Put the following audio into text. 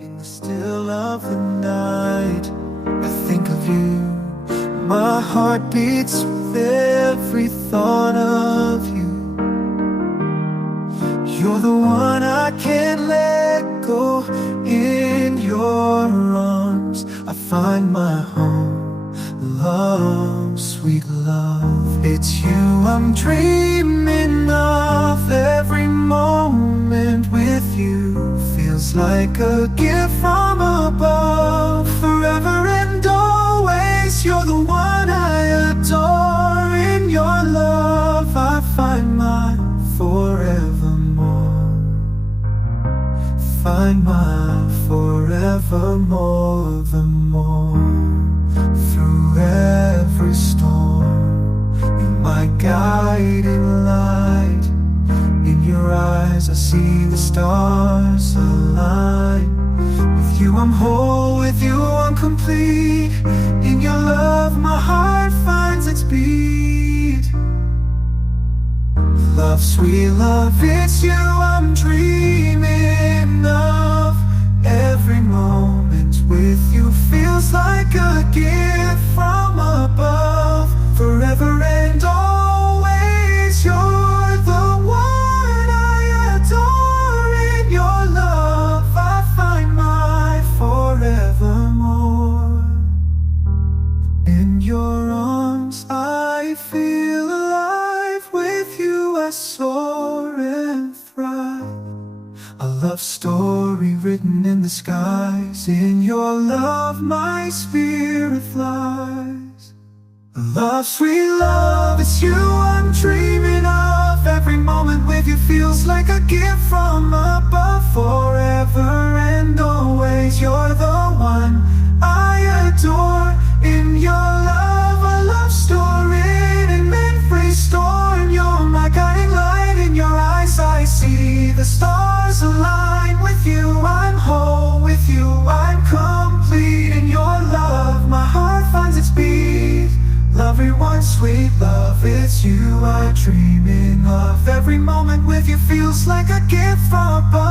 In the still of the night, I think of you. My heart beats with every thought of you. You're the one I can't let go. In your arms I find my home. Love, sweet love, it's you I'm dreaming of. Every moment with you feels like a gift from above. Forever and always, you're the one I adore. In your love I find my forevermore. Find my forevermore, the more. Through every storm, you're my guiding light. In your eyes I see the stars align. With you I'm whole, with you I'm complete. In your love my heart finds its beat. Love, sweet love, it's you I'm dreaming of. Every moment with you feels like a gift from above. Forever and always, you're the one I adore. In your love I find my forevermore. In your arms I feel alive. With you I soar and thrive. A love story written in the skies. In your love my spirit flies. Love, sweet love, it's you I'm dreaming of. Every moment with you feels like a gift from above. Forever and always, you're the one I adore. In your love a love story in mid-free storm. You're my guiding light. In your eyes I see the stars align. With you I'm whole, with you I'm complete. In your love my heart finds its beat. Everyone, sweet love, it's you I'm dreaming of. Every moment with you feels like a gift from above.